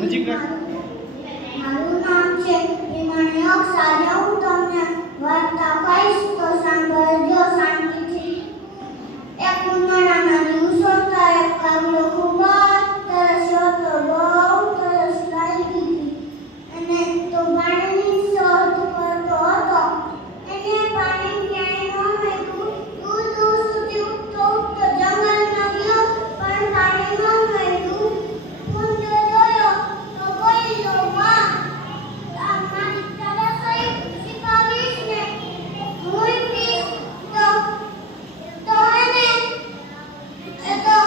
નજીક રાખ. મારું નામ છે વિમાની અક્ષારે. હું તમને વાર્તા કહીશ તો સાંભળજો શાંતિથી. એક ઉનાળાના દિવસો હતા. એક કાગડો ખૂબ જ તરસ્યો તો બહુ તરસ લાગી હતી. અને તો પાણીની શોધ કરતો હતો. એને પાણી ક્યાંય ન મળ્યું. દૂર દૂર સુધી ઉડતો ઉડતો જંગલમાં ગયો પણ પાણી ન મળ્યું. કુંડ જોયો તો બોલ્યો, માં મારી તરસ સિપાવીશ ને હું પીશ તો એને એ તો